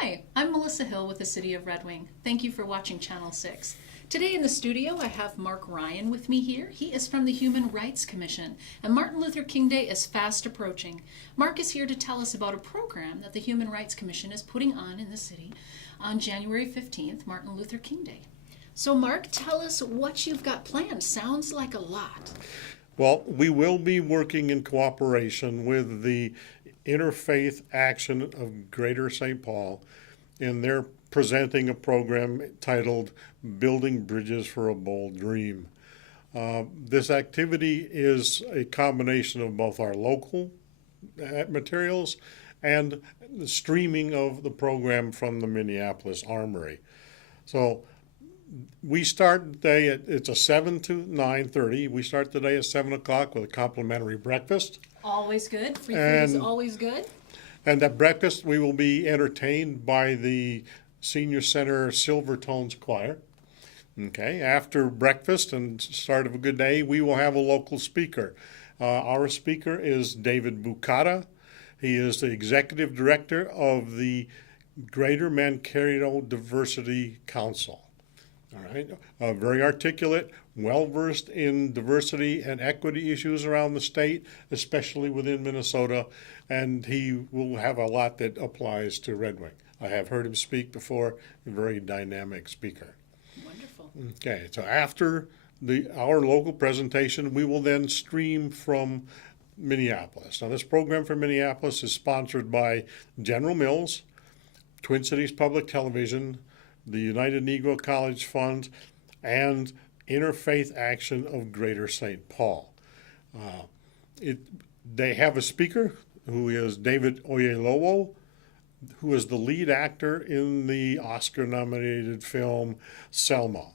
Hi, I'm Melissa Hill with the City of Red Wing. Thank you for watching Channel 6. Today in the studio I have Mark Ryan with me here. He is from the Human Rights Commission, and Martin Luther King Day is fast approaching. Mark is here to tell us about a program that the Human Rights Commission is putting on in the city on January 15th, Martin Luther King Day. So Mark, tell us what you've got planned. Sounds like a lot. Well, we will be working in cooperation with the Interfaith Action of Greater St. Paul, and they're presenting a program titled Building Bridges for a Bold Dream. This activity is a combination of both our local materials and the streaming of the program from the Minneapolis Armory. So we start the day it's a 7 to 9:30. We start the day at 7 o'clock with a complimentary breakfast. Always good. Free food is always good. And at breakfast, we will be entertained by the Senior Center Silvertones Choir. Okay, after breakfast and start of a good day, we will have a local speaker. Our speaker is David Bucata. He is the executive director of the Greater Mankato Diversity Council. All right, very articulate, well-versed in diversity and equity issues around the state, especially within Minnesota, and he will have a lot that applies to Red Wing. I have heard him speak before, a very dynamic speaker. Wonderful. Okay, so after our local presentation, we will then stream from Minneapolis. Now, this program for Minneapolis is sponsored by General Mills, Twin Cities Public Television, the United Negro College Fund, and Interfaith Action of Greater St. Paul. They have a speaker who is David Oyelowo, who is the lead actor in the Oscar-nominated film Selma.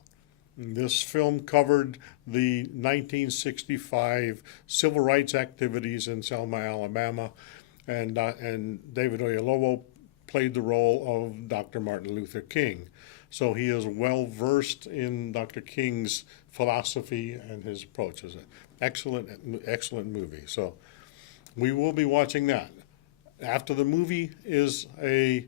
This film covered the 1965 civil rights activities in Selma, Alabama, and David Oyelowo played the role of Dr. Martin Luther King. So he is well versed in Dr. King's philosophy and his approach. It's an excellent movie. So we will be watching that. After the movie is a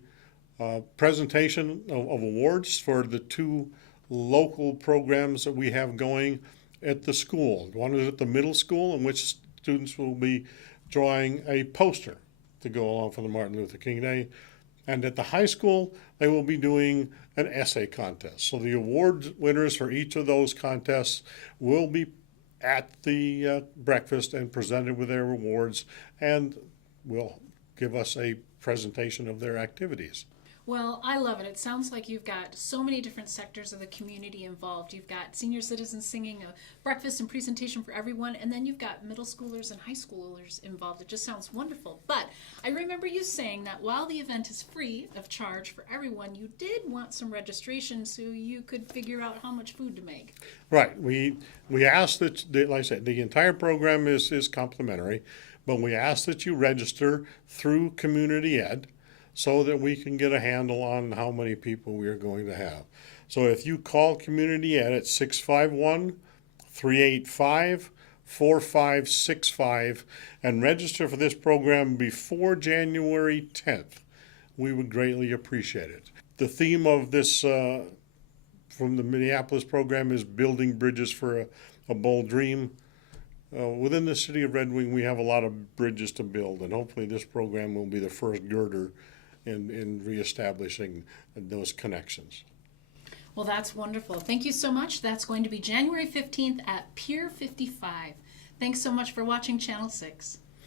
presentation of awards for the two local programs that we have going at the school. One is at the middle school, in which students will be drawing a poster to go along for the Martin Luther King Day. And at the high school, they will be doing an essay contest. So the award winners for each of those contests will be at the breakfast and presented with their awards, and will give us a presentation of their activities. Well, I love it. It sounds like you've got so many different sectors of the community involved. You've got senior citizens singing a breakfast and presentation for everyone, and then you've got middle schoolers and high schoolers involved. It just sounds wonderful. But I remember you saying that while the event is free of charge for everyone, you did want some registration so you could figure out how much food to make. Right. We ask that, like I said, the entire program is complimentary, but we ask that you register through Community Ed, so that we can get a handle on how many people we are going to have. So if you call Community Ed at 651-385-4565 and register for this program before January 10th, we would greatly appreciate it. The theme of this from the Minneapolis program is Building Bridges for a Bold Dream. Within the city of Red Wing, we have a lot of bridges to build, and hopefully this program will be the first girder in reestablishing those connections. Well, that's wonderful. Thank you so much. That's going to be January 15th at Pier 55. Thanks so much for watching Channel 6.